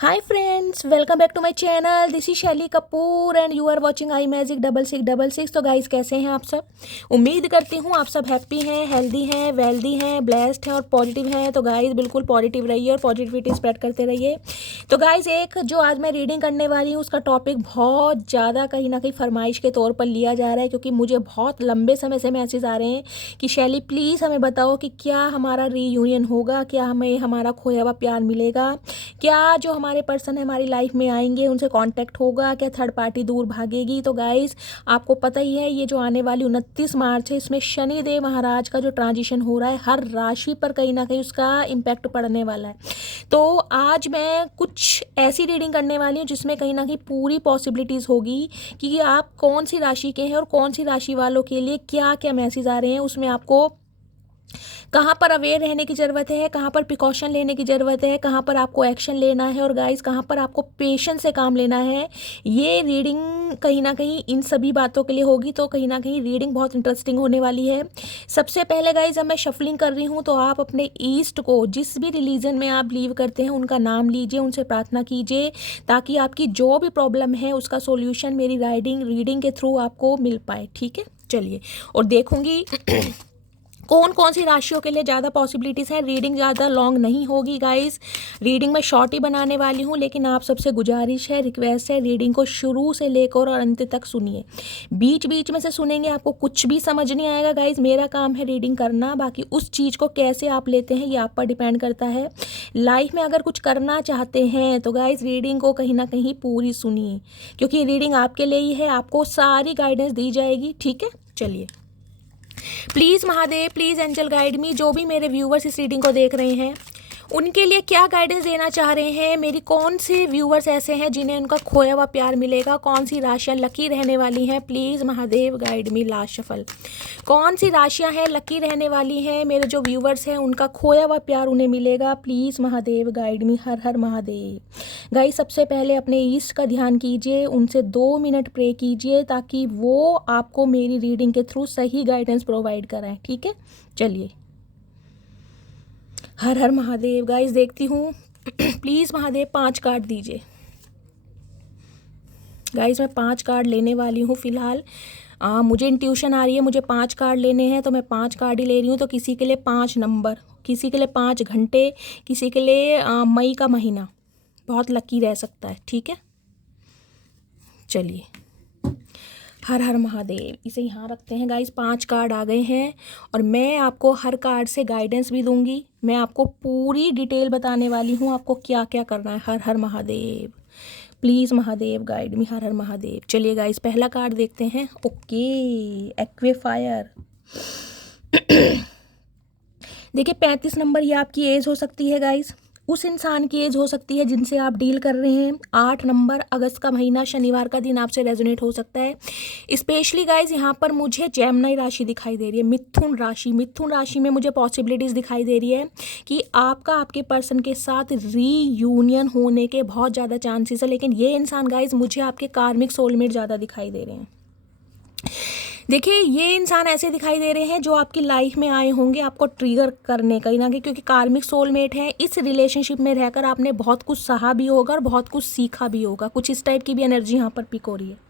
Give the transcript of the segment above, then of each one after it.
Hi friends, welcome back to my channel. This is Shaily Kapoor and you are watching I magic 6666। तो guys, कैसे हैं आप सब? उम्मीद करती हूँ आप सब हैप्पी हैं, हेल्दी हैं, वेल्दी हैं, ब्लेस्ड हैं और पॉजिटिव हैं। तो गाइस, बिल्कुल पॉजिटिव रहिए और पॉजिटिविटी स्प्रेड करते रहिए। तो गाइस, एक जो आज मैं रीडिंग करने वाली हूँ उसका टॉपिक बहुत ज़्यादा कहीं ना कहीं फरमाइश के तौर पर लिया जा रहा है, क्योंकि मुझे बहुत लंबे समय से मैसेज आ रहे हैं कि शैली प्लीज़ हमें बताओ कि क्या हमारा रीयूनियन होगा, क्या हमें हमारा खोया हुआ प्यार मिलेगा, क्या जो हमारे पर्सन है हमारी लाइफ में आएंगे उनसे कांटेक्ट होगा, क्या थर्ड पार्टी दूर भागेगी। तो गाइस, आपको पता ही है ये जो आने वाली 29 मार्च है, इसमें शनि देव महाराज का जो ट्रांजिशन हो रहा है, हर राशि पर कहीं ना कहीं उसका इम्पैक्ट पड़ने वाला है। तो आज मैं कुछ ऐसी रीडिंग करने वाली हूँ जिसमें कहीं ना कहीं पूरी पॉसिबिलिटीज़ होगी कि आप कौन सी राशि के हैं और कौन सी राशि वालों के लिए क्या क्या मैसेज आ रहे हैं। उसमें आपको कहाँ पर अवेयर रहने की ज़रूरत है, कहाँ पर प्रिकॉशन लेने की ज़रूरत है, कहाँ पर आपको एक्शन लेना है और गाइस कहाँ पर आपको पेशेंस से काम लेना है। ये रीडिंग कहीं ना कहीं इन सभी बातों के लिए होगी। तो कहीं ना कहीं रीडिंग बहुत इंटरेस्टिंग होने वाली है। सबसे पहले गाइस, जब मैं शफलिंग कर रही हूँ तो आप अपने ईस्ट को, जिस भी रिलीजन में आप बिलीव करते हैं, उनका नाम लीजिए, उनसे प्रार्थना कीजिए, ताकि आपकी जो भी प्रॉब्लम है उसका सोल्यूशन मेरी रीडिंग के थ्रू आपको मिल पाए। ठीक है, चलिए। और देखूंगी कौन कौन सी राशियों के लिए ज़्यादा पॉसिबिलिटीज़ हैं। रीडिंग ज़्यादा लॉन्ग नहीं होगी गाइस, रीडिंग मैं शॉर्ट ही बनाने वाली हूँ, लेकिन आप सबसे गुजारिश है, रिक्वेस्ट है, रीडिंग को शुरू से लेकर और अंत तक सुनिए। बीच बीच में से सुनेंगे आपको कुछ भी समझ नहीं आएगा गाइस। मेरा काम है रीडिंग करना, बाकी उस चीज़ को कैसे आप लेते हैं ये आप पर डिपेंड करता है। लाइफ में अगर कुछ करना चाहते हैं तो गाइस रीडिंग को कहीं ना कहीं पूरी सुनिए, क्योंकि रीडिंग आपके लिए ही है, आपको सारी गाइडेंस दी जाएगी। ठीक है, चलिए। Please Mahadev, please angel guide me. जो भी मेरे व्यूवर्स इस रीडिंग को देख रहे हैं उनके लिए क्या गाइडेंस देना चाह रहे हैं। मेरी कौन से व्यूवर्स ऐसे हैं जिन्हें उनका खोया हुआ प्यार मिलेगा, कौन सी राशियाँ लकी रहने वाली हैं। Please Mahadev guide me. Last shuffle, कौन सी राशियाँ हैं लकी रहने वाली हैं, मेरे जो व्यूवर्स हैं उनका खोया हुआ प्यार उन्हें मिलेगा। Please Mahadev guide me. हर हर महादेव। गाइस, सबसे पहले अपने ईस्ट का ध्यान कीजिए, उनसे 2 मिनट प्रे कीजिए ताकि वो आपको मेरी रीडिंग के थ्रू सही गाइडेंस प्रोवाइड कराएं। ठीक है, चलिए। हर हर महादेव। गाइस, देखती हूँ प्लीज़ महादेव 5 कार्ड दीजिए। गाइस, मैं 5 कार्ड लेने वाली हूँ फ़िलहाल। मुझे इंट्यूशन आ रही है, मुझे 5 कार्ड लेने हैं, तो मैं 5 कार्ड ही ले रही हूँ। तो किसी के लिए 5 नंबर, किसी के लिए 5 घंटे, किसी के लिए मई का महीना बहुत लकी रह सकता है। ठीक है, चलिए। हर हर महादेव। इसे यहाँ रखते हैं गाइस। 5 कार्ड आ गए हैं और मैं आपको हर कार्ड से गाइडेंस भी दूंगी। मैं आपको पूरी डिटेल बताने वाली हूँ आपको क्या क्या करना है। हर हर Mahadev. Please Mahadev guide me. हर हर महादेव। चलिए गाइस, पहला कार्ड देखते हैं। ओके, एक्वेफायर। देखिए, 35 नंबर ये आपकी एज हो सकती है गाइस, उस इंसान की एज हो सकती है जिनसे आप डील कर रहे हैं। 8 नंबर, अगस्त का महीना, शनिवार का दिन आपसे रेजोनेट हो सकता है। स्पेशली गाइज यहाँ पर मुझे जेमिनी राशि दिखाई दे रही है, मिथुन राशि। मिथुन राशि में मुझे पॉसिबिलिटीज़ दिखाई दे रही है कि आपका आपके पर्सन के साथ रीयूनियन होने के बहुत ज़्यादा चांसेस है। लेकिन ये इंसान गाइज मुझे आपके कार्मिक सोलमेट ज़्यादा दिखाई दे रहे हैं। देखिए, ये इंसान ऐसे दिखाई दे रहे हैं जो आपकी लाइफ में आए होंगे आपको ट्रिगर करने कहीं ना कहीं, क्योंकि कार्मिक सोलमेट है। इस रिलेशनशिप में रहकर आपने बहुत कुछ सहा भी होगा और बहुत कुछ सीखा भी होगा। कुछ इस टाइप की भी एनर्जी यहाँ पर पिक हो रही है।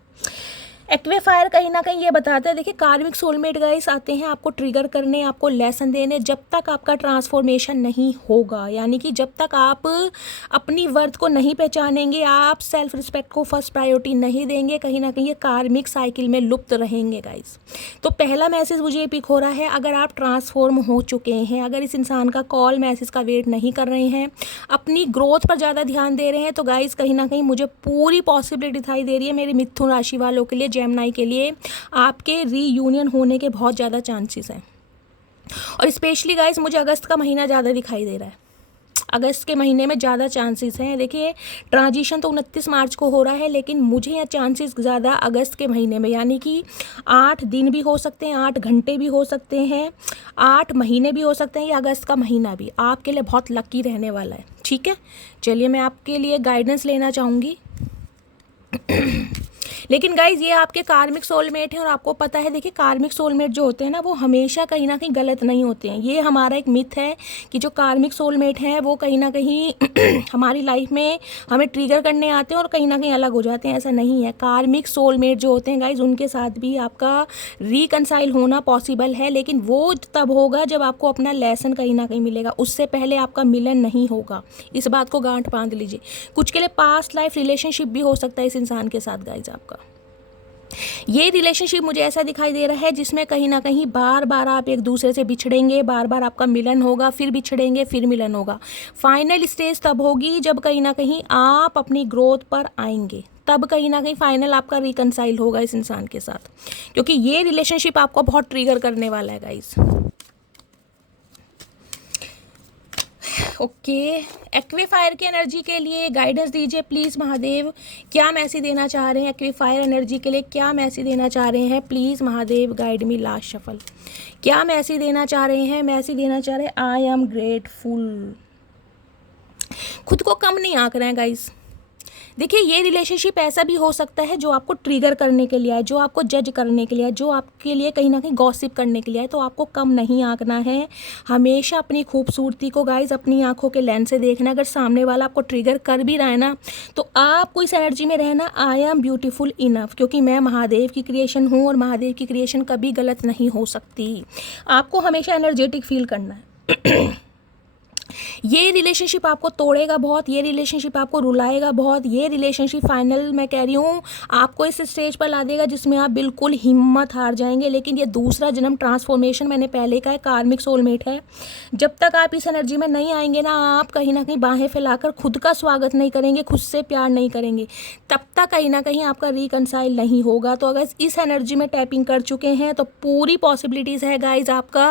एक्वेफायर कहीं ना कहीं ये बताता है, देखिए कार्मिक सोलमेट गाइस आते हैं आपको ट्रिगर करने, आपको लेसन देने, जब तक आपका ट्रांसफॉर्मेशन नहीं होगा, यानी कि जब तक आप अपनी वर्थ को नहीं पहचानेंगे, आप सेल्फ रिस्पेक्ट को फर्स्ट प्रायोरिटी नहीं देंगे, कहीं ना कहीं ये कार्मिक साइकिल में लुप्त रहेंगे गाइस। तो पहला मैसेज मुझे ये पिक हो रहा है, अगर आप ट्रांसफॉर्म हो चुके हैं, अगर इस इंसान का कॉल मैसेज का वेट नहीं कर रहे हैं, अपनी ग्रोथ पर ज़्यादा ध्यान दे रहे हैं, तो गाइस कहीं ना कहीं मुझे पूरी पॉसिबिलिटी दिखाई दे रही है मेरी मिथुन राशि वालों के लिए, जेमिनी के लिए, आपके रीयूनियन होने के बहुत ज़्यादा चांसेस हैं। और स्पेशली गाइस मुझे अगस्त का महीना ज़्यादा दिखाई दे रहा है, अगस्त के महीने में ज़्यादा चांसेस हैं। देखिए, ट्रांजिशन तो 29 मार्च को हो रहा है, लेकिन मुझे यहाँ चांसेस ज़्यादा अगस्त के महीने में, यानी कि 8 दिन भी हो सकते हैं, 8 घंटे भी हो सकते हैं, 8 महीने भी हो सकते हैं, या अगस्त का महीना भी आपके लिए बहुत लकी रहने वाला है। ठीक है, चलिए मैं आपके लिए गाइडेंस लेना चाहूँगी। लेकिन गाइज ये आपके कार्मिक सोलमेट हैं और आपको पता है, देखिए कार्मिक सोलमेट जो होते हैं ना वो हमेशा कहीं ना कहीं गलत नहीं होते हैं। ये हमारा एक मिथ है कि जो कार्मिक सोलमेट हैं वो कहीं ना कहीं हमारी लाइफ में हमें ट्रिगर करने आते हैं और कहीं ना कहीं अलग हो जाते हैं। ऐसा नहीं है। कार्मिक सोलमेट जो होते हैं गाइज उनके साथ भी आपका रिकनसाइल होना पॉसिबल है, लेकिन वो तब होगा जब आपको अपना लेसन कहीं ना कहीं मिलेगा, उससे पहले आपका मिलन नहीं होगा। इस बात को गांठ बांध लीजिए। कुछ के लिए पास्ट लाइफ रिलेशनशिप भी हो सकता है इस इंसान के साथ गाइज आपका। ये रिलेशनशिप मुझे ऐसा दिखाई दे रहा है जिसमें कहीं ना कहीं बार बार आप एक दूसरे से बिछड़ेंगे, बार बार आपका मिलन होगा, फिर बिछड़ेंगे, फिर मिलन होगा। फाइनल स्टेज तब होगी जब कहीं ना कहीं आप अपनी ग्रोथ पर आएंगे, तब कहीं ना कहीं फाइनल आपका रिकनसाइल होगा इस इंसान के साथ, क्योंकि ये रिलेशनशिप आपको बहुत ट्रिगर करने वाला है गाइस। ओके, एक्वीफायर की एनर्जी के लिए गाइडेंस दीजिए प्लीज़ महादेव। क्या मैसेज देना चाह रहे हैं एक्वीफायर एनर्जी के लिए? क्या मैसेज देना चाह रहे हैं please Mahadev? Guide me last shuffle. क्या मैसेज देना चाह रहे हैं? मैसेज देना चाह रहे हैं आई एम ग्रेटफुल। खुद को कम नहीं आंक रहे हैं गाइस। देखिए ये रिलेशनशिप ऐसा भी हो सकता है जो आपको ट्रिगर करने के लिए है, जो आपको जज करने के लिए है, जो आपके लिए कहीं ना कहीं गॉसिप करने के लिए है। तो आपको कम नहीं आंकना है। हमेशा अपनी खूबसूरती को गाइज अपनी आंखों के लेंस से देखना। अगर सामने वाला आपको ट्रिगर कर भी रहा है ना, तो आपको इस एनर्जी में रहना आई एम ब्यूटीफुल इनफ, क्योंकि मैं महादेव की क्रिएशन हूँ और महादेव की क्रिएशन कभी गलत नहीं हो सकती। आपको हमेशा एनर्जेटिक फील करना है। ये रिलेशनशिप आपको तोड़ेगा बहुत, ये रिलेशनशिप आपको रुलाएगा बहुत, ये रिलेशनशिप फाइनल मैं कह रही हूँ आपको इस स्टेज पर ला देगा जिसमें आप बिल्कुल हिम्मत हार जाएंगे। लेकिन ये दूसरा जन्म ट्रांसफॉर्मेशन मैंने पहले कहा है, कार्मिक सोलमेट है। जब तक आप इस एनर्जी में नहीं आएंगे ना, आप कहीं ना कहीं बाहें फैलाकर खुद का स्वागत नहीं करेंगे, खुद से प्यार नहीं करेंगे, तब तक कहीं ना कहीं आपका रिकनसाइल नहीं होगा। तो अगर इस एनर्जी में टैपिंग कर चुके हैं तो पूरी पॉसिबिलिटीज़ है गाइज आपका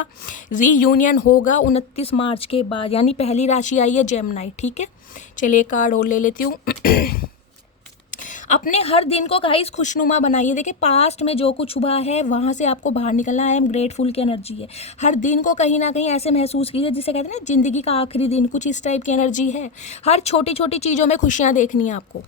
रीयूनियन होगा 29 मार्च के बाद। यानी पहली राशि आई है जेमिनी, ठीक है। चलिए कार्ड और ले लेती हूँ। अपने हर दिन को गाइस खुशनुमा बनाइए। देखिए पास्ट में जो कुछ हुआ है वहाँ से आपको बाहर निकलना है। आई एम ग्रेटफुल की एनर्जी है। हर दिन को कहीं ना कहीं ऐसे महसूस कीजिए जिसे कहते हैं ना ज़िंदगी का आखिरी दिन, कुछ इस टाइप की एनर्जी है। हर छोटी छोटी चीज़ों में खुशियाँ देखनी है आपको।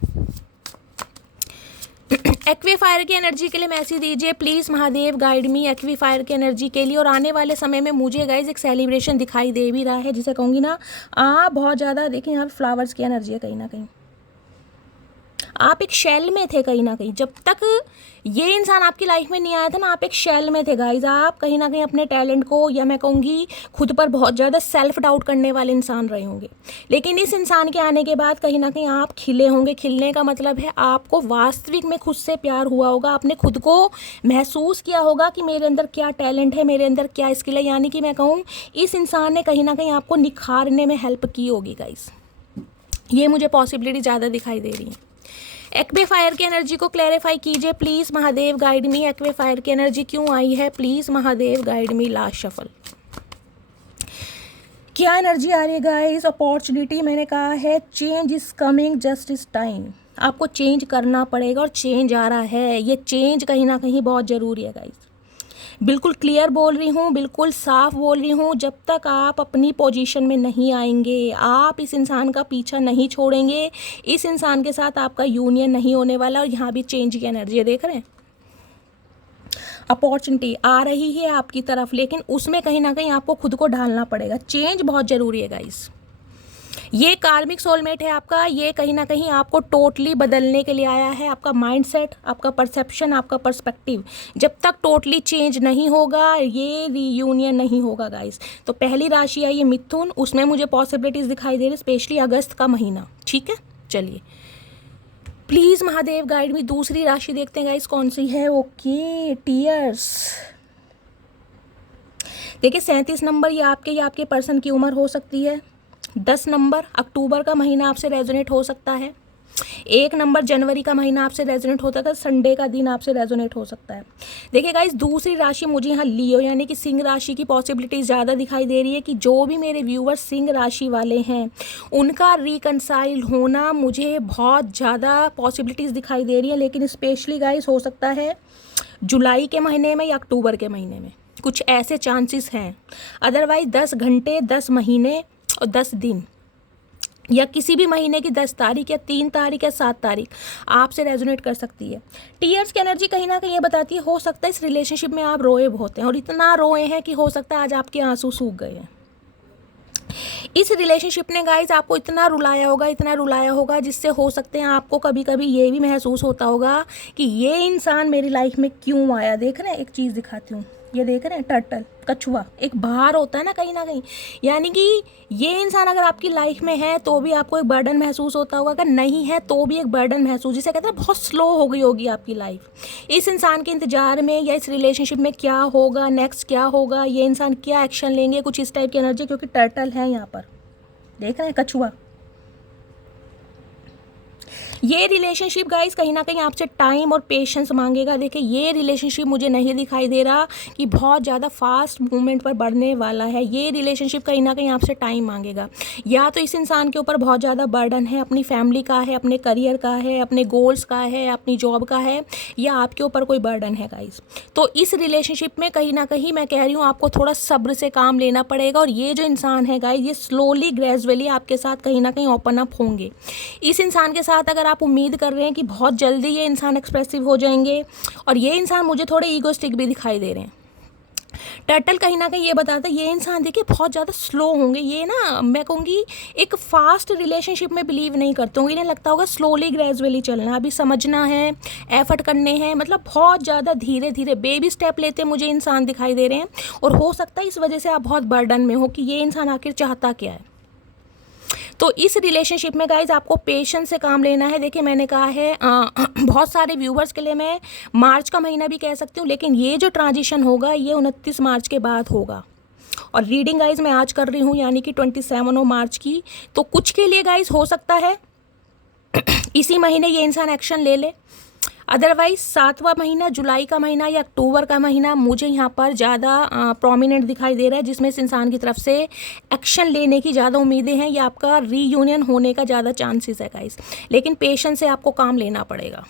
एक्वीफायर की एनर्जी के लिए मैसेज दीजिए प्लीज़ महादेव, गाइड मी एक्वीफायर की एनर्जी के लिए। और आने वाले समय में मुझे गाइज एक सेलिब्रेशन दिखाई दे भी रहा है, जिसे कहूँगी ना आप बहुत ज़्यादा देखिए यहाँ फ्लावर्स की एनर्जी है। कहीं ना कहीं आप एक शेल में थे कहीं ना कहीं। जब तक ये इंसान आपकी लाइफ में नहीं आया था ना, आप एक शेल में थे गाइज। आप कहीं ना कहीं अपने टैलेंट को, या मैं कहूँगी खुद पर बहुत ज़्यादा सेल्फ डाउट करने वाले इंसान रहे होंगे। लेकिन इस इंसान के आने के बाद कहीं ना कहीं आप खिले होंगे। खिलने का मतलब है आपको वास्तविक में खुद से प्यार हुआ होगा। आपने खुद को महसूस किया होगा कि मेरे अंदर क्या टैलेंट है, मेरे अंदर क्या स्किल है। यानी कि मैं कहूँ इस इंसान ने कहीं ना कहीं आपको निखारने में हेल्प की होगी गाइज। ये मुझे पॉसिबिलिटी ज़्यादा दिखाई दे रही है। एक्वीफायर की एनर्जी को क्लैरिफाई कीजिए प्लीज़ महादेव, गाइड मी। एक्वीफायर की एनर्जी क्यों आई है please Mahadev, guide me. Last shuffle. क्या एनर्जी आ रही है गाइस? अपॉर्चुनिटी मैंने कहा है, change is coming just is time. आपको चेंज करना पड़ेगा और चेंज आ रहा है। ये चेंज कहीं ना कहीं बहुत ज़रूरी है गाइस। बिल्कुल क्लियर बोल रही हूँ, बिल्कुल साफ बोल रही हूँ। जब तक आप अपनी पोजीशन में नहीं आएंगे, आप इस इंसान का पीछा नहीं छोड़ेंगे, इस इंसान के साथ आपका यूनियन नहीं होने वाला। और यहाँ भी चेंज की एनर्जी है, देख रहे हैं। अपॉर्चुनिटी आ रही है आपकी तरफ, लेकिन उसमें कहीं ना कहीं आपको खुद को ढालना पड़ेगा। चेंज बहुत ज़रूरी है गाइस। ये कार्मिक सोलमेट है आपका। ये कहीं ना कहीं आपको टोटली बदलने के लिए आया है। आपका माइंडसेट, आपका परसेप्शन, आपका पर्सपेक्टिव। जब तक टोटली चेंज नहीं होगा, ये रीयूनियन नहीं होगा गाइस। तो पहली राशि आई है मिथुन, उसमें मुझे पॉसिबिलिटीज़ दिखाई दे रही, स्पेशली अगस्त का महीना, ठीक है। चलिए प्लीज़ महादेव, गाइड में। दूसरी राशि देखते हैं गाइस कौन सी है। Okay, tears. देखिए 37 नंबर ये आपके पर्सन की उम्र हो सकती है। 10 नंबर अक्टूबर का महीना आपसे रेजोनेट हो सकता है। 1 नंबर जनवरी का महीना आपसे रेजोनेट होता है। संडे का दिन आपसे रेजोनेट हो सकता है। देखिए गाइस दूसरी राशि मुझे यहाँ लियो यानी कि सिंह राशि की पॉसिबिलिटी ज़्यादा दिखाई दे रही है कि जो भी मेरे व्यूअर्स सिंह राशि वाले हैं उनका रिकनसाइल होना मुझे बहुत ज़्यादा पॉसिबिलिटीज़ दिखाई दे रही है। लेकिन स्पेशली गाइस हो सकता है जुलाई के महीने में या अक्टूबर के महीने में, कुछ ऐसे चांसेस हैं। अदरवाइज 10 घंटे, 10 महीने और 10 दिन या किसी भी महीने की 10 तारीख या 3 तारीख या 7 तारीख आपसे रेजोनेट कर सकती है। टीयर्स की एनर्जी कहीं ना कहीं ये बताती है, हो सकता है इस रिलेशनशिप में आप रोए बहुत हैं और इतना रोए हैं कि हो सकता है आज आपके आंसू सूख गए हैं। इस रिलेशनशिप ने गाइज आपको इतना रुलाया होगा जिससे हो सकते हैं आपको कभी कभी ये भी महसूस होता होगा कि ये इंसान मेरी लाइफ में क्यों आया। देख रहे हैं, एक चीज़ दिखाती हूँ, ये देख रहे हैं टर्टल, कछुआ, एक भार होता है ना कहीं, यानी कि ये इंसान अगर आपकी लाइफ में है तो भी आपको एक बर्डन महसूस होता होगा, अगर नहीं है तो भी एक बर्डन महसूस, जिसे कहते हैं बहुत स्लो हो गई होगी आपकी लाइफ इस इंसान के इंतजार में, या इस रिलेशनशिप में क्या होगा, नेक्स्ट क्या होगा, ये इंसान क्या एक्शन लेंगे, कुछ इस टाइप की एनर्जी, क्योंकि टर्टल है यहाँ पर, देख रहे हैं, कछुआ। ये रिलेशनशिप गाइस कहीं ना कहीं आपसे टाइम और पेशेंस मांगेगा। देखिए ये रिलेशनशिप मुझे नहीं दिखाई दे रहा कि बहुत ज़्यादा फास्ट मूवमेंट पर बढ़ने वाला है। ये रिलेशनशिप कहीं ना कहीं आपसे टाइम मांगेगा। या तो इस इंसान के ऊपर बहुत ज़्यादा बर्डन है, अपनी फैमिली का है, अपने करियर का है, अपने गोल्स का है, अपनी जॉब का है, या आपके ऊपर कोई बर्डन है गाइस। तो इस रिलेशनशिप में कहीं ना कहीं मैं कह रही हूँ आपको थोड़ा सब्र से काम लेना पड़ेगा। और ये जो इंसान है गाइस, ये स्लोली ग्रेजुअली आपके साथ कहीं ना कहीं ओपन अप होंगे। इस इंसान के साथ अगर आप उम्मीद कर रहे हैं कि बहुत जल्दी ये इंसान एक्सप्रेसिव हो जाएंगे, और ये इंसान मुझे थोड़े ईगोस्टिक भी दिखाई दे रहे हैं। टर्टल कहीं ना कहीं ये बताता है ये इंसान देखिए बहुत ज़्यादा स्लो होंगे। ये ना मैं कहूँगी एक फास्ट रिलेशनशिप में बिलीव नहीं करते होंगे, इन्हें लगता होगा स्लोली ग्रेजुअली चलना, अभी समझना है, एफर्ट करने हैं, मतलब बहुत ज़्यादा धीरे धीरे बेबी स्टेप लेते मुझे इंसान दिखाई दे रहे हैं। और हो सकता है इस वजह से आप बहुत बर्डन में हो कि ये इंसान आखिर चाहता क्या है। तो इस रिलेशनशिप में गाइज आपको पेशेंस से काम लेना है। देखिए मैंने कहा है बहुत सारे व्यूवर्स के लिए मैं मार्च का महीना भी कह सकती हूँ, लेकिन ये जो ट्रांजिशन होगा ये 29 मार्च के बाद होगा। और रीडिंग गाइज मैं आज कर रही हूँ यानी कि 27 मार्च की। तो कुछ के लिए गाइज हो सकता है इसी महीने ये इंसान एक्शन ले ले, अदरवाइज 7वां महीना, जुलाई का महीना या अक्टूबर का महीना मुझे यहाँ पर ज़्यादा प्रोमिनेंट दिखाई दे रहा है, जिसमें इस इंसान की तरफ से एक्शन लेने की ज़्यादा उम्मीदें हैं या आपका रीयूनियन होने का ज़्यादा चांसेस है गाइस। लेकिन पेशेंस से आपको काम लेना पड़ेगा।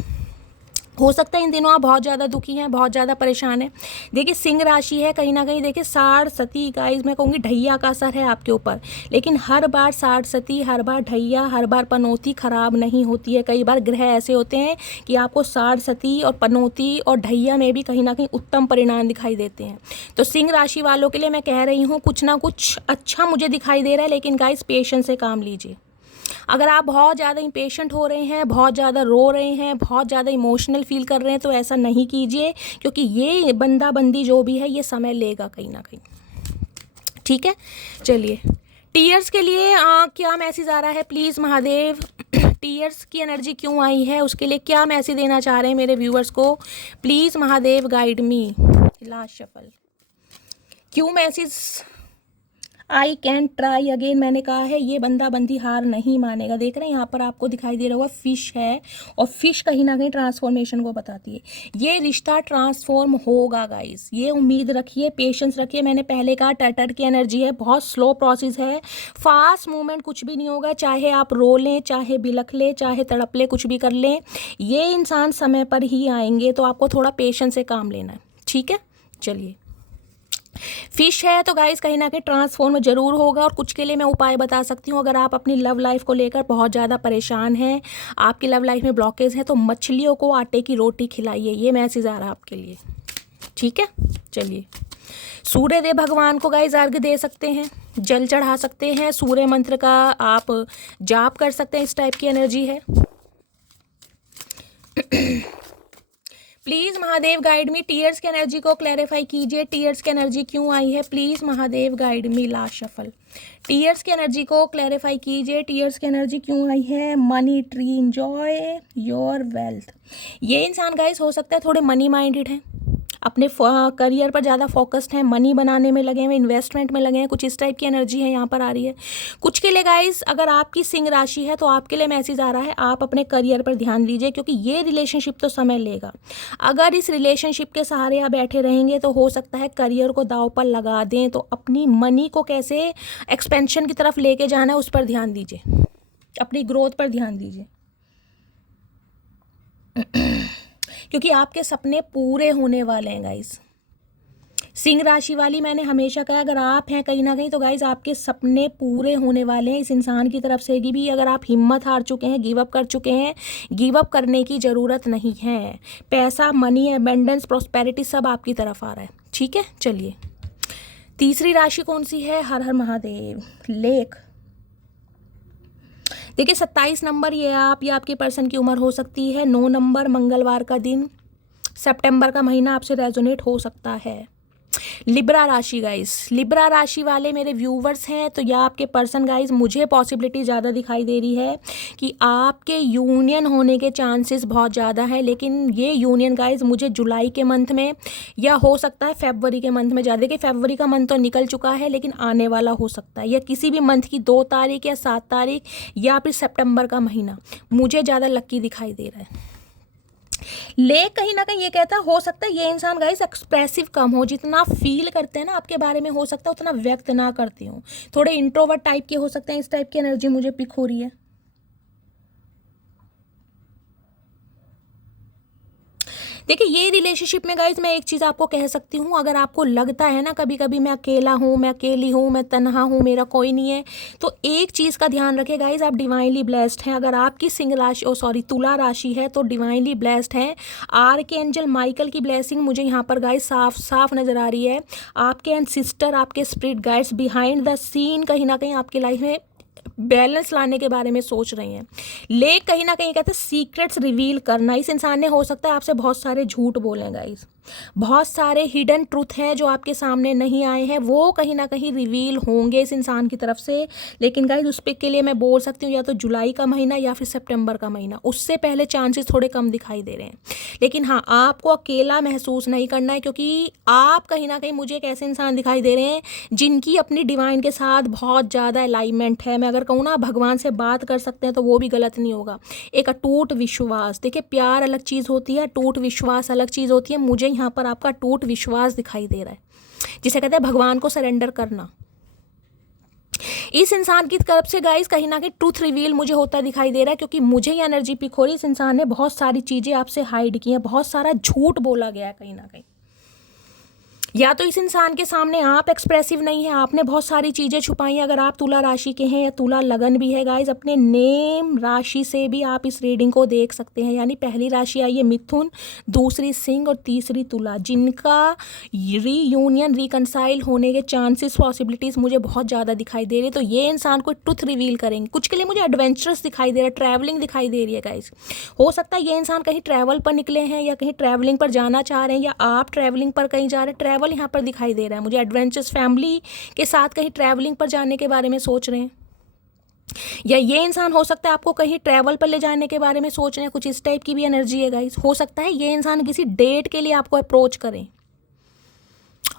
हो सकता है इन दिनों आप बहुत ज़्यादा दुखी हैं, बहुत ज़्यादा परेशान हैं। देखिए सिंह राशि है, कहीं ना कहीं देखिए साढ़ सती गाइस मैं कहूँगी ढैया का असर है आपके ऊपर। लेकिन हर बार साढ़ सती, हर बार ढैया, हर बार पनौती खराब नहीं होती है। कई बार ग्रह ऐसे होते हैं कि आपको साढ़ सती और पनौती और ढैया में भी कहीं ना कहीं उत्तम परिणाम दिखाई देते हैं। तो सिंह राशि वालों के लिए मैं कह रही हूँ कुछ ना कुछ अच्छा मुझे दिखाई दे रहा है, लेकिन गाइस पेशेंस से काम लीजिए। अगर आप बहुत ज़्यादा इम्पेशेंट हो रहे हैं, बहुत ज़्यादा रो रहे हैं, बहुत ज़्यादा इमोशनल फील कर रहे हैं, तो ऐसा नहीं कीजिए, क्योंकि ये बंदा बंदी जो भी है ये समय लेगा कहीं ना कहीं। ठीक है, चलिए टीयर्स के लिए क्या मैसेज आ रहा है प्लीज़ महादेव। टीयर्स की एनर्जी क्यों आई है, उसके लिए क्या मैसेज देना चाह रहे हैं मेरे व्यूअर्स को, please Mahadev guide me. Last shuffle, क्यों message I can try again. मैंने कहा है ये बंदा बंदी हार नहीं मानेगा। देख रहे हैं यहाँ पर आपको दिखाई दे रहा होगा फिश है, और फिश कहीं ना कहीं ट्रांसफॉर्मेशन को बताती है। ये रिश्ता ट्रांसफॉर्म होगा गाइस, ये उम्मीद रखिए, पेशेंस रखिए। मैंने पहले कहा टर्टल की एनर्जी है, बहुत स्लो प्रोसेस है, फास्ट मूवमेंट कुछ भी नहीं होगा। चाहे आप रो लें, चाहे बिलख लें, चाहे तड़प लें, कुछ भी कर लें, ये इंसान समय पर ही आएंगे। तो आपको थोड़ा पेशेंस से काम लेना है, ठीक है। चलिए फिश है तो गाइस कहीं ना कहीं ट्रांसफॉर्म जरूर होगा। और कुछ के लिए मैं उपाय बता सकती हूँ, अगर आप अपनी लव लाइफ को लेकर बहुत ज़्यादा परेशान हैं, आपकी लव लाइफ में ब्लॉकेज है, तो मछलियों को आटे की रोटी खिलाइए। ये मैसेज आ रहा है आपके लिए, ठीक है। चलिए सूर्य देव भगवान को गाइस अर्घ्य दे सकते हैं, जल चढ़ा सकते हैं, सूर्य मंत्र का आप जाप कर सकते हैं, इस टाइप की एनर्जी है। Please Mahadev guide me, tears की एनर्जी को क्लैरिफाई कीजिए। टीयर्स की एनर्जी क्यों आई है, please Mahadev guide me. Last shuffle, tears की एनर्जी को क्लैरिफाई कीजिए। टीयर्स की एनर्जी क्यों आई है। Money tree, enjoy your wealth. ये इंसान गाइस हो सकता है थोड़े मनी माइंडेड हैं, अपने करियर पर ज़्यादा फोकस्ड हैं, मनी बनाने में लगे हैं, इन्वेस्टमेंट में लगे हैं, कुछ इस टाइप की एनर्जी है यहाँ पर आ रही है। कुछ के लिए गाइस अगर आपकी सिंह राशि है तो आपके लिए मैसेज आ रहा है आप अपने करियर पर ध्यान दीजिए, क्योंकि ये रिलेशनशिप तो समय लेगा। अगर इस रिलेशनशिप के सहारे आप बैठे रहेंगे तो हो सकता है करियर को दांव पर लगा दें। तो अपनी मनी को कैसे एक्सपेंशन की तरफ लेके जाना है उस पर ध्यान दीजिए, अपनी ग्रोथ पर ध्यान दीजिए, क्योंकि आपके सपने पूरे होने वाले हैं गाइस। सिंह राशि वाली मैंने हमेशा कहा, अगर आप हैं कहीं ना कहीं तो गाइज आपके सपने पूरे होने वाले हैं इस इंसान की तरफ से भी। अगर आप हिम्मत हार चुके हैं, गिव अप कर चुके हैं, गिव अप करने की ज़रूरत नहीं है। पैसा, मनी, अबेंडेंस, प्रॉस्पेरिटी सब आपकी तरफ आ रहा है। ठीक है, चलिए तीसरी राशि कौन सी है? हर हर महादेव। लेक। देखिए 27 नंबर ये आप या आपके पर्सन की उम्र हो सकती है। 9 नंबर मंगलवार का दिन, सितंबर का महीना आपसे रेजोनेट हो सकता है। लिब्रा राशि गाइस, लिब्रा राशि वाले मेरे व्यूवर्स हैं तो या आपके पर्सन गाइस, मुझे पॉसिबिलिटी ज़्यादा दिखाई दे रही है कि आपके यूनियन होने के चांसेस बहुत ज़्यादा हैं। लेकिन ये यूनियन गाइस मुझे जुलाई के मंथ में या हो सकता है फरवरी के मंथ में ज़्यादा, कि फरवरी का मंथ तो निकल चुका है लेकिन आने वाला हो सकता है, या किसी भी मंथ की 2 तारीख या 7 तारीख या फिर सितंबर का महीना मुझे ज़्यादा लक्की दिखाई दे रहा है। ले कहीं ना कहीं ये कहता है हो सकता है ये इंसान गाइस एक्सप्रेसिव कम हो, जितना फील करते हैं ना आपके बारे में हो सकता है उतना व्यक्त ना करती हूँ, थोड़े इंट्रोवर्ट टाइप के हो सकते हैं। इस टाइप की एनर्जी मुझे पिक हो रही है। देखिए ये रिलेशनशिप में गाइज मैं एक चीज़ आपको कह सकती हूँ, अगर आपको लगता है ना कभी कभी मैं अकेला हूँ, मैं अकेली हूँ, मैं तन्हा हूँ, मेरा कोई नहीं है, तो एक चीज़ का ध्यान रखें गाइज, आप डिवाइनली ब्लेस्ड हैं। अगर आपकी सिंह राशि तुला राशि है तो डिवाइनली ब्लेस्ड हैं। आर्कएंजल माइकल की ब्लेसिंग मुझे यहाँ पर गाइज साफ साफ नज़र आ रही है। आपके एंसेस्टर, आपके spirit guides behind the scene कहीं ना कहीं आपकी लाइफ में बैलेंस लाने के बारे में सोच रही हैं। ले कहीं ना कहीं कहते हैं सीक्रेट्स रिवील करना। इस इंसान ने हो सकता है आपसे बहुत सारे झूठ बोले गाइस, बहुत सारे हिडन ट्रूथ हैं जो आपके सामने नहीं आए हैं, वो कहीं ना कहीं रिवील होंगे इस इंसान की तरफ से। लेकिन गाइस उस पे के लिए मैं बोल सकती हूँ या तो जुलाई का महीना या फिर सितंबर का महीना, उससे पहले चांसेस थोड़े कम दिखाई दे रहे हैं। लेकिन हाँ, आपको अकेला महसूस नहीं करना है, क्योंकि आप कहीं ना कहीं मुझे एक ऐसे इंसान दिखाई दे रहे हैं जिनकी अपनी डिवाइन के साथ बहुत ज़्यादा अलाइनमेंट है। मैं अगर कहूँ ना भगवान से बात कर सकते हैं तो वो भी गलत नहीं होगा। एक अटूट विश्वास, देखिए प्यार अलग चीज़ होती है, अटूट विश्वास अलग चीज़ होती है। मुझे यहाँ पर आपका अटूट विश्वास दिखाई दे रहा है, जिसे कहते हैं भगवान को सरेंडर करना। इस इंसान की तरफ से गाइस कहीं ना कहीं ट्रूथ रिवील मुझे होता दिखाई दे रहा है, क्योंकि मुझे ये एनर्जी पिक हो रही है इस इंसान ने बहुत सारी चीज़ें आपसे हाइड की हैं, बहुत सारा झूठ बोला गया है कहीं ना कहीं। या तो इस इंसान के सामने आप एक्सप्रेसिव नहीं है, आपने बहुत सारी चीज़ें छुपाई हैं। अगर आप तुला राशि के हैं या तुला लगन भी है गाइज, अपने नेम राशि से भी आप इस रीडिंग को देख सकते हैं। यानी पहली राशि आई है मिथुन, दूसरी सिंह और तीसरी तुला, जिनका रीयूनियन रिकनसाइल होने के चांसेस पॉसिबिलिटीज़ मुझे बहुत ज़्यादा दिखाई दे रही है। तो ये इंसान को ट्रुथ रिवील करेंगे। कुछ के लिए मुझे एडवेंचरस दिखाई दे रहा है, ट्रैवलिंग दिखाई दे रही है गाइज। हो सकता है ये इंसान कहीं ट्रैवल पर निकले हैं या कहीं ट्रैवलिंग पर जाना चाह रहे हैं, या आप ट्रैवलिंग पर कहीं जा रहे हैं। ट्रैवल यहाँ पर दिखाई दे रहा है मुझे, एडवेंचर्स, फैमिली के साथ कहीं ट्रैवलिंग पर जाने के बारे में सोच रहे हैं, या ये इंसान हो सकता है आपको कहीं ट्रैवल पर ले जाने के बारे में सोच रहे हैं। कुछ इस टाइप की भी एनर्जी है गाइस। हो सकता है ये इंसान किसी डेट के लिए आपको अप्रोच करें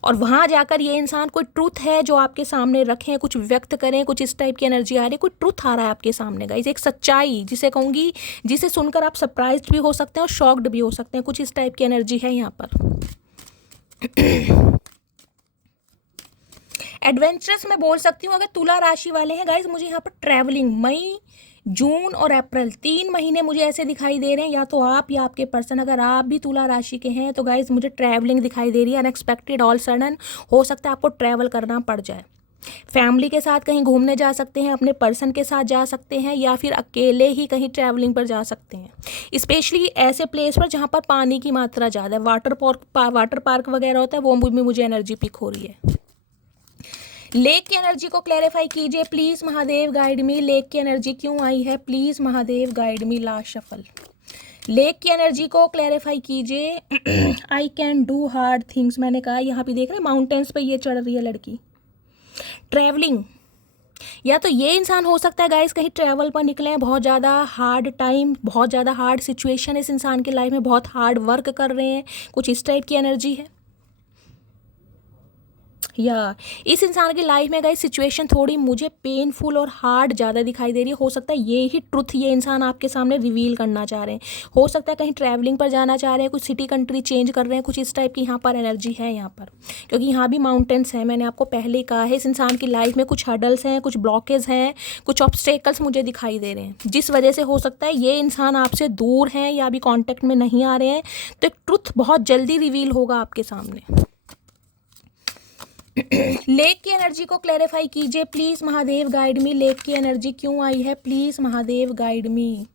और वहाँ जाकर ये इंसान कोई ट्रूथ है जो आपके सामने रखें, कुछ व्यक्त करें। कुछ इस टाइप की एनर्जी आ रही है, कोई ट्रूथ आ रहा है आपके सामने गाइस, एक सच्चाई जिसे कहूँगी, जिसे सुनकर आप सरप्राइज्ड भी हो सकते हैं और शॉक्ड भी हो सकते हैं। कुछ इस टाइप की एनर्जी है यहाँ पर। एडवेंचरस मैं बोल सकती हूँ अगर तुला राशि वाले हैं गाइज, मुझे यहाँ पर ट्रैवलिंग मई, जून और अप्रैल 3 महीने मुझे ऐसे दिखाई दे रहे हैं। या तो आप या आपके पर्सन, अगर आप भी तुला राशि के हैं तो गाइज मुझे ट्रैवलिंग दिखाई दे रही है, अनएक्सपेक्टेड, ऑल सडन। हो सकता है आपको ट्रैवल करना पड़ जाए। फैमिली के साथ कहीं घूमने जा सकते हैं, अपने पर्सन के साथ जा सकते हैं, या फिर अकेले ही कहीं ट्रैवलिंग पर जा सकते हैं। स्पेशली ऐसे प्लेस पर जहाँ पर पानी की मात्रा ज़्यादा है, वाटर पार्क वगैरह होता है, वो भी मुझे एनर्जी पिक हो रही है। लेक की एनर्जी को क्लैरिफाई कीजिए please Mahadev, guide me. Lake की एनर्जी क्यों आई है please Mahadev, guide me. Last shuffle. Lake की एनर्जी को क्लैरिफाई कीजिए। I can do hard things, मैंने कहा यहाँ पे देख रहे हैं माउंटेन्स पे ये चढ़ रही है लड़की। ट्रैवलिंग, या तो ये इंसान हो सकता है गाइस कहीं ट्रैवल पर निकले हैं, बहुत ज़्यादा हार्ड टाइम, बहुत ज़्यादा हार्ड सिचुएशन इस इंसान की लाइफ में, बहुत हार्ड वर्क कर रहे हैं। कुछ इस टाइप की एनर्जी है। या इस इंसान की लाइफ में गाइस सिचुएशन थोड़ी मुझे पेनफुल और हार्ड ज़्यादा दिखाई दे रही है। हो सकता है ये ही ट्रुथ ये इंसान आपके सामने रिवील करना चाह रहे हैं। हो सकता है कहीं ट्रैवलिंग पर जाना चाह रहे हैं, कुछ सिटी कंट्री चेंज कर रहे हैं। कुछ इस टाइप की यहाँ पर एनर्जी है यहाँ पर, क्योंकि यहाँ भी माउंटेन्स हैं। मैंने आपको पहले ही कहा है इस इंसान की लाइफ में कुछ हर्डल्स हैं, कुछ ब्लॉकेज हैं, कुछ ऑब्स्टेकल्स मुझे दिखाई दे रहे हैं, जिस वजह से हो सकता है ये इंसान आपसे दूर हैं या अभी कॉन्टेक्ट में नहीं आ रहे हैं। तो एक ट्रुथ बहुत जल्दी रिवील होगा आपके सामने। लेक की एनर्जी को क्लैरिफाई कीजिए please Mahadev, guide me. Lake की एनर्जी क्यों आई है, please Mahadev guide me.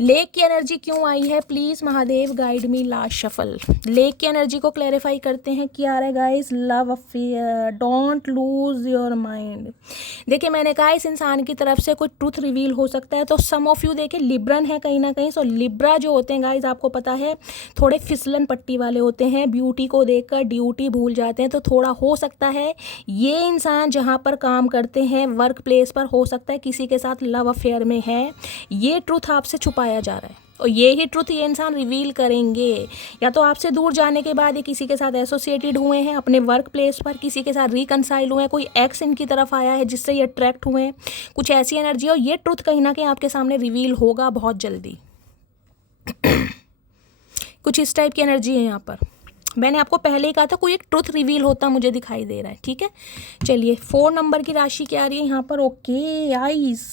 Lake की एनर्जी क्यों आई है, please Mahadev guide me. Last shuffle. Lake की एनर्जी को क्लैरिफाई करते हैं। क्या आ रहा है guys, love affair, don't lose your mind. देखिए मैंने कहा इस इंसान की तरफ से कोई ट्रूथ रिवील हो सकता है। तो सम ऑफ यू देखिए लिब्रन है कहीं ना कहीं। सो लिब्रा जो होते हैं गाइस, आपको पता है थोड़े फिसलन पट्टी वाले होते हैं, ब्यूटी को देखकर ड्यूटी भूल जाते हैं। तो थोड़ा हो सकता है ये इंसान जहाँ पर काम करते हैं वर्क प्लेस पर, हो सकता है किसी के साथ लव अफेयर में है। ये ट्रूथ आपसे छुपाया जा रहा है और ये ही ट्रूथ ये इंसान रिवील करेंगे। या तो आपसे दूर जाने के बाद ये किसी के साथ एसोसिएटेड हुए हैं, अपने वर्क प्लेस पर किसी के साथ रिकनसाइल हुए हैं, कोई एक्स इनकी तरफ आया है जिससे ये अट्रैक्ट हुए हैं, कुछ ऐसी एनर्जी। और ये ट्रूथ कहीं ना कहीं आपके सामने रिवील होगा बहुत जल्दी। कुछ इस टाइप की एनर्जी है यहाँ पर। मैंने आपको पहले ही कहा था कोई एक ट्रुथ रिवील होता मुझे दिखाई दे रहा है। ठीक है, चलिए 4 नंबर की राशि क्या आ रही है यहाँ पर। ओके आइस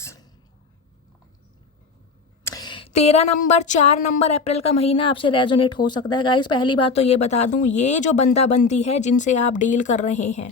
13 नंबर, 4 नंबर अप्रैल का महीना आपसे रेजोनेट हो सकता है गाइस। पहली बात तो ये बता दूं, ये जो बंदा बंदी है जिनसे आप डील कर रहे हैं,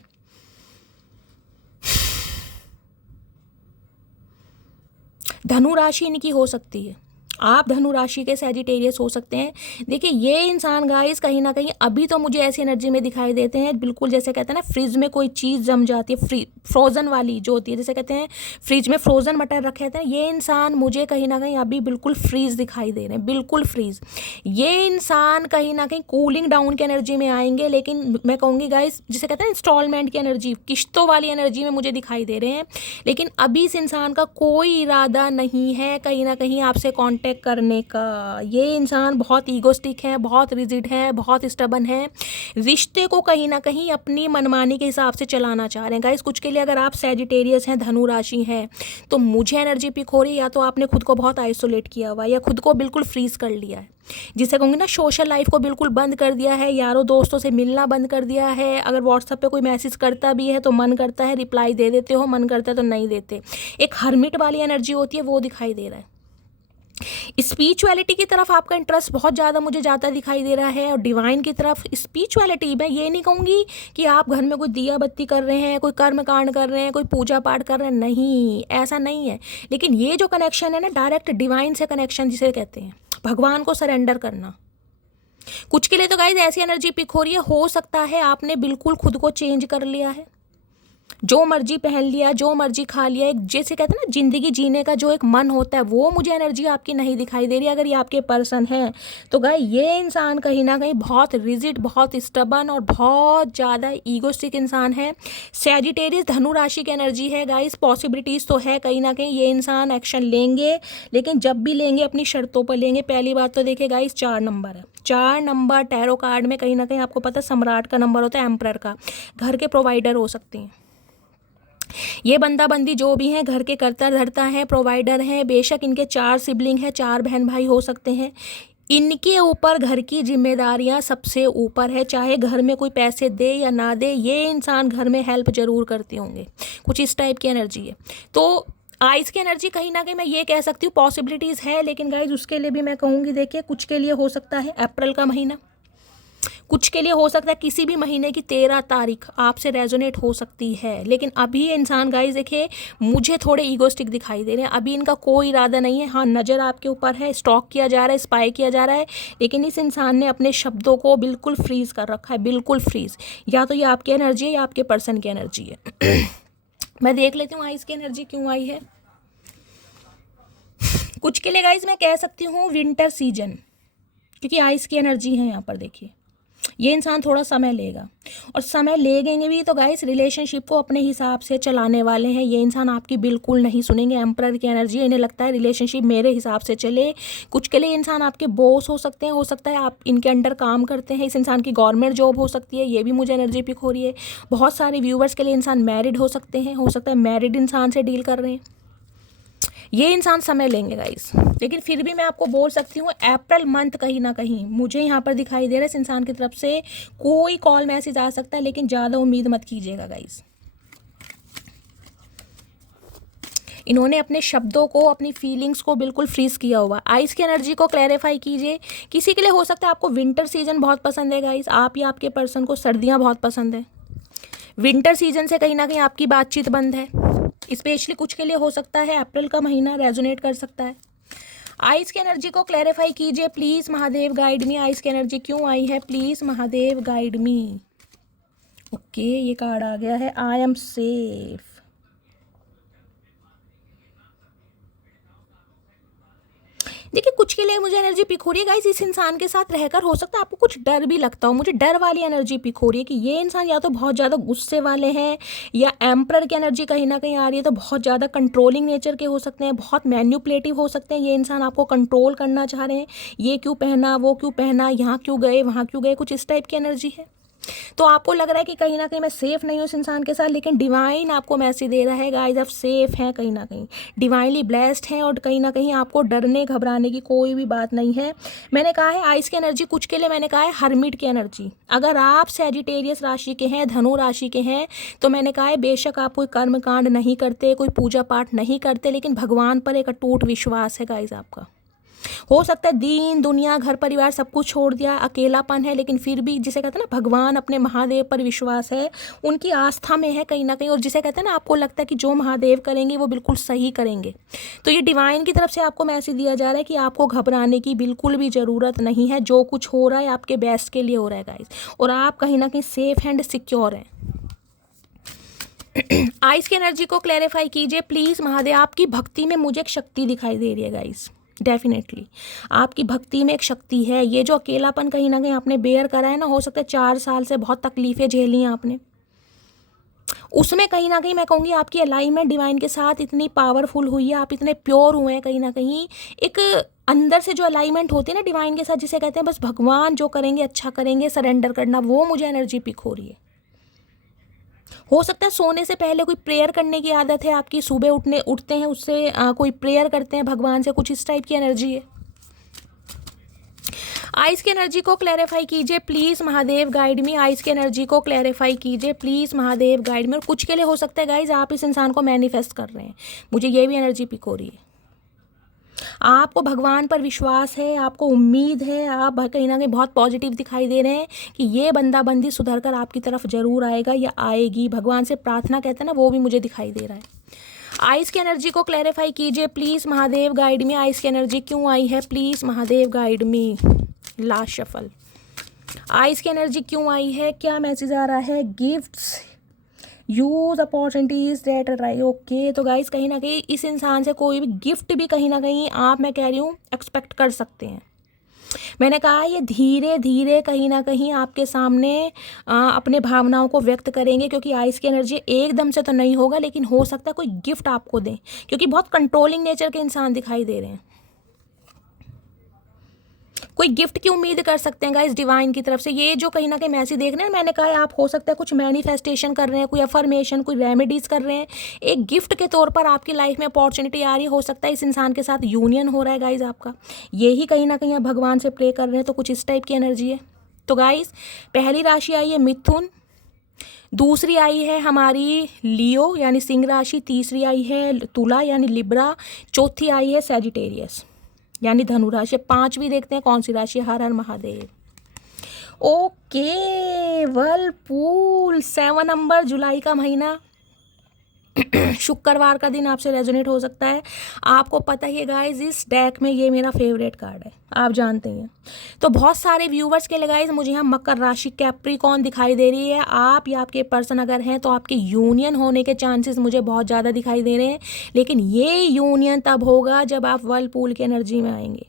धनु राशि इनकी हो सकती है। आप धनु राशि के सैजिटेरियस हो सकते हैं। देखिए ये इंसान गाइस कहीं ना कहीं अभी तो मुझे ऐसी एनर्जी में दिखाई देते हैं बिल्कुल जैसे कहते हैं ना फ्रिज में कोई चीज़ जम जाती है, फ्रोज़न वाली जो होती है, जैसे कहते हैं फ्रिज में फ्रोज़न मटर रखे रहते हैं। ये इंसान मुझे कहीं ना कहीं अभी बिल्कुल फ्रीज दिखाई दे रहे हैं, बिल्कुल फ्रीज। ये इंसान कहीं ना कहीं कूलिंग डाउन की एनर्जी में आएंगे, लेकिन मैं कहूँगी गाइस जिसे कहते हैं इंस्टॉलमेंट की एनर्जी, किश्तों वाली एनर्जी में मुझे दिखाई दे रहे हैं। लेकिन अभी इस इंसान का कोई इरादा नहीं है कहीं ना कहीं आपसे कॉन्टेक्ट करने का। ये इंसान बहुत ईगोस्टिक है, बहुत रिजिड है, बहुत स्टबन है। रिश्ते को कहीं ना कहीं अपनी मनमानी के हिसाब से चलाना चाह रहे हैं गाइस। कुछ के लिए अगर आप सैजिटेरियस हैं, धनु राशि हैं, तो मुझे एनर्जी पिक हो रही है या तो आपने खुद को बहुत आइसोलेट किया हुआ है या खुद को बिल्कुल फ्रीज कर लिया है, जिसे कहूँगी ना सोशल लाइफ को बिल्कुल बंद कर दिया है, यारों दोस्तों से मिलना बंद कर दिया है। अगर व्हाट्सएप पे कोई मैसेज करता भी है तो मन करता है रिप्लाई दे देते हो, मन करता है तो नहीं देते। एक हर्मिट वाली एनर्जी होती है वो दिखाई दे रहा है। स्पिरिचुअलिटी की तरफ आपका इंटरेस्ट बहुत ज़्यादा मुझे जाता दिखाई दे रहा है और डिवाइन की तरफ। स्पिरिचुअलिटी मैं ये नहीं कहूँगी कि आप घर में कोई दिया बत्ती कर रहे हैं, कोई कर्म कांड कर रहे हैं, कोई पूजा पाठ कर रहे हैं, नहीं ऐसा नहीं है। लेकिन ये जो कनेक्शन है ना डायरेक्ट डिवाइन से कनेक्शन जिसे कहते हैं, भगवान को सरेंडर करना। कुछ के लिए तो गाइस ऐसी एनर्जी पिक हो रही है, हो सकता है आपने बिल्कुल खुद को चेंज कर लिया है, जो मर्जी पहन लिया, जो मर्जी खा लिया। एक जैसे कहते हैं ना जिंदगी जीने का जो एक मन होता है, वो मुझे एनर्जी आपकी नहीं दिखाई दे रही। अगर ये आपके पर्सन है तो गाइस ये इंसान कहीं ना कहीं बहुत रिजिड, बहुत स्टबन और बहुत ज़्यादा ईगोस्टिक इंसान है। सैजिटेरियस धनु राशि की एनर्जी है गाइस। पॉसिबिलिटीज़ तो है कहीं ना कहीं ये इंसान एक्शन लेंगे, लेकिन जब भी लेंगे अपनी शर्तों पर लेंगे। पहली बात तो देखिए गाइस 4 नंबर है। 4 नंबर टैरो कार्ड में कहीं ना कहीं आपको पता है सम्राट का नंबर होता है, एम्परर का। घर के प्रोवाइडर हो सकते हैं ये बंदा बंदी जो भी हैं, घर के कर्ता धर्ता हैं, प्रोवाइडर हैं। बेशक इनके 4 सिबलिंग हैं, 4 बहन भाई हो सकते हैं। इनके ऊपर घर की जिम्मेदारियां सबसे ऊपर है, चाहे घर में कोई पैसे दे या ना दे, ये इंसान घर में हेल्प जरूर करते होंगे। कुछ इस टाइप की एनर्जी है। तो आइस की एनर्जी कहीं ना कहीं मैं ये कह सकती हूँ पॉसिबिलिटीज़ है, लेकिन गाइज उसके लिए भी मैं कहूँगी देखिए कुछ के लिए हो सकता है अप्रैल का महीना, कुछ के लिए हो सकता है किसी भी महीने की 13 तारीख आपसे रेजोनेट हो सकती है। लेकिन अभी ये इंसान गाइस देखिए मुझे थोड़े ईगोस्टिक दिखाई दे रहे हैं। अभी इनका कोई इरादा नहीं है। हाँ नज़र आपके ऊपर है, स्टॉक किया जा रहा है, स्पाई किया जा रहा है, लेकिन इस इंसान ने अपने शब्दों को बिल्कुल फ्रीज कर रखा है, बिल्कुल फ्रीज। या तो ये आपकी एनर्जी है या आपके पर्सन की एनर्जी है। मैं देख लेती हूँ आइस की एनर्जी क्यों आई है। कुछ के लिए गाइस मैं कह सकती हूँ विंटर सीजन, क्योंकि आइस की एनर्जी है यहाँ पर। देखिए ये इंसान थोड़ा समय लेगा और समय लेंगे भी तो गाइस रिलेशनशिप को अपने हिसाब से चलाने वाले हैं। ये इंसान आपकी बिल्कुल नहीं सुनेंगे। एम्परर की एनर्जी, इन्हें लगता है रिलेशनशिप मेरे हिसाब से चले। कुछ के लिए इंसान आपके बॉस हो सकते हैं, हो सकता है आप इनके अंडर काम करते हैं। इस इंसान की गवर्नमेंट जॉब हो सकती है, ये भी मुझे एनर्जी पिक हो रही है। बहुत सारे व्यूवर्स के लिए इंसान मैरिड हो सकते हैं, हो सकता है मैरिड इंसान से डील कर रहे हैं। ये इंसान समय लेंगे गाइस, लेकिन फिर भी मैं आपको बोल सकती हूँ अप्रैल मंथ कहीं ना कहीं मुझे यहाँ पर दिखाई दे रहा है इस इंसान की तरफ से कोई कॉल मैसेज आ सकता है, लेकिन ज़्यादा उम्मीद मत कीजिएगा गाइस। इन्होंने अपने शब्दों को, अपनी फीलिंग्स को बिल्कुल फ्रीज किया हुआ। आइस की एनर्जी को क्लैरिफाई कीजिए। किसी के लिए हो सकता है आपको विंटर सीजन बहुत पसंद है गाइस, आप या आपके पर्सन को सर्दियाँ बहुत पसंद है। विंटर सीजन से कहीं ना कहीं आपकी बातचीत बंद है, स्पेशली कुछ के लिए हो सकता है अप्रैल का महीना रेजोनेट कर सकता है। आइस की एनर्जी को क्लैरिफाई कीजिए please Mahadev, guide me. Ice की एनर्जी क्यों आई है, please Mahadev guide me. Okay, ये कार्ड आ गया है, आई एम सेफ। देखिए कुछ के लिए मुझे एनर्जी पिक हो रही है गाइस, इस इंसान के साथ रहकर हो सकता है आपको कुछ डर भी लगता हो। मुझे डर वाली एनर्जी पिक हो रही है कि ये इंसान या तो बहुत ज़्यादा गुस्से वाले हैं, या एम्परर की एनर्जी कहीं ना कहीं आ रही है, तो बहुत ज़्यादा कंट्रोलिंग नेचर के हो सकते हैं, बहुत मैन्युपुलेटिव हो सकते हैं। ये इंसान आपको कंट्रोल करना चाह रहे हैं, ये क्यों पहना, वो क्यों पहना, यहाँ क्यों गए, वहाँ क्यों गए, कुछ इस टाइप की एनर्जी है। तो आपको लग रहा है कि कहीं ना कहीं मैं सेफ नहीं हूँ इस इंसान के साथ, लेकिन डिवाइन आपको मैसेज दे रहा है गाइस आप सेफ हैं, कहीं ना कहीं डिवाइनली ब्लेस्ड हैं, और कहीं ना कहीं आपको डरने घबराने की कोई भी बात नहीं है। मैंने कहा है आइस की एनर्जी, कुछ के लिए मैंने कहा है हर्मिट की एनर्जी। अगर आप सैजिटेरियस राशि के हैं, धनु राशि के हैं, तो मैंने कहा है बेशक आप कोई कर्म कांड नहीं करते, कोई पूजा पाठ नहीं करते, लेकिन भगवान पर एक अटूट विश्वास है गाइस आपका। हो सकता है दीन दुनिया घर परिवार सब कुछ छोड़ दिया, अकेलापन है, लेकिन फिर भी जिसे कहते हैं ना भगवान, अपने महादेव पर विश्वास है, उनकी आस्था में है कहीं ना कहीं, और जिसे कहते हैं ना आपको लगता है कि जो महादेव करेंगे वो बिल्कुल सही करेंगे। तो ये डिवाइन की तरफ से आपको मैसेज दिया जा रहा है कि आपको घबराने की बिल्कुल भी ज़रूरत नहीं है, जो कुछ हो रहा है आपके बेस्ट के लिए हो रहा है गाइस, और आप कहीं ना कहीं सेफ एंड सिक्योर हैं। आइस की एनर्जी को क्लैरिफाई कीजिए प्लीज़ महादेव। आपकी भक्ति में मुझे एक शक्ति दिखाई दे रही है गाइस, डेफिनेटली आपकी भक्ति में एक शक्ति है। ये जो अकेलापन कहीं ना कहीं आपने बेयर करा है ना, हो सकता है 4 साल से बहुत तकलीफ़ें झेली हैं आपने, उसमें कहीं ना कहीं मैं कहूँगी आपकी अलाइनमेंट डिवाइन के साथ इतनी पावरफुल हुई है, आप इतने प्योर हुए हैं कहीं ना कहीं। एक अंदर से जो अलाइनमेंट होती है ना डिवाइन के साथ, जिसे कहते हैं बस भगवान जो करेंगे अच्छा करेंगे, सरेंडर करना, वो मुझे एनर्जी पिक हो रही है। हो सकता है सोने से पहले कोई प्रेयर करने की आदत है आपकी, सुबह उठते हैं उससे कोई प्रेयर करते हैं भगवान से, कुछ इस टाइप की एनर्जी है। आइस की एनर्जी को क्लैरिफाई कीजिए please Mahadev guide me. Ice की एनर्जी को क्लैरिफाई कीजिए प्लीज़ महादेव गाइड मी। और कुछ के लिए हो सकता है गाइज आप इस इंसान को मैनिफेस्ट कर रहे हैं, मुझे ये भी एनर्जी पिक हो रही है। आपको भगवान पर विश्वास है, आपको उम्मीद है, आप कहीं ना कहीं बहुत पॉजिटिव दिखाई दे रहे हैं कि ये बंदा बंदी सुधर कर आपकी तरफ जरूर आएगा या आएगी। भगवान से प्रार्थना कहते हैं ना, वो भी मुझे दिखाई दे रहा है। आइस की एनर्जी को क्लैरिफाई कीजिए please Mahadev guide me. Ice की एनर्जी क्यों आई है, please Mahadev guide me. Last shuffle, ice की एनर्जी क्यों आई है, क्या मैसेज आ रहा है, gifts, use opportunities that right. Okay, तो गाइस कहीं ना कहीं इस इंसान से कोई भी गिफ्ट भी कहीं ना कहीं आप, मैं कह रही हूँ, एक्सपेक्ट कर सकते हैं। मैंने कहा ये धीरे धीरे कहीं ना कहीं आपके सामने अपने भावनाओं को व्यक्त करेंगे, क्योंकि आइस की एनर्जी एकदम से तो नहीं होगा, लेकिन हो सकता है कोई गिफ्ट आपको दें, क्योंकि बहुत कंट्रोलिंग नेचर के इंसान दिखाई दे रहे हैं। कोई गिफ्ट की उम्मीद कर सकते हैं गाइस डिवाइन की तरफ से। ये जो कहीं ना कहीं मैसेज देख रहे हैं, मैंने कहा है आप हो सकता है कुछ मैनिफेस्टेशन कर रहे हैं, कोई अफर्मेशन, कोई रेमेडीज कर रहे हैं, एक गिफ्ट के तौर पर आपकी लाइफ में अपॉर्चुनिटी आ रही है। हो सकता है इस इंसान के साथ यूनियन हो रहा है गाइज आपका, यही कहीं ना कहीं आप भगवान से प्रे कर रहे हैं, तो कुछ इस टाइप की एनर्जी है। तो गाइज पहली राशि आई है मिथुन, दूसरी आई है हमारी लियो यानी सिंह राशि, तीसरी आई है तुला यानी लिब्रा, चौथी आई है सैजिटेरियस यानी धनु राशि। 5वीं देखते हैं कौन सी राशि। हर हर महादेव। ओके, वर्लपूल 7 नंबर, जुलाई का महीना, शुक्रवार का दिन आपसे रेजोनेट हो सकता है। आपको पता ही है गाइज इस डेक में ये मेरा फेवरेट कार्ड है, आप जानते हैं। तो बहुत सारे व्यूवर्स के लिए गाइज मुझे यहाँ मकर राशि कैप्रिकॉर्न दिखाई दे रही है। आप या आपके पर्सन अगर हैं तो आपके यूनियन होने के चांसेस मुझे बहुत ज़्यादा दिखाई दे रहे हैं, लेकिन ये यूनियन तब होगा जब आप वर्लपूल की एनर्जी में आएंगे,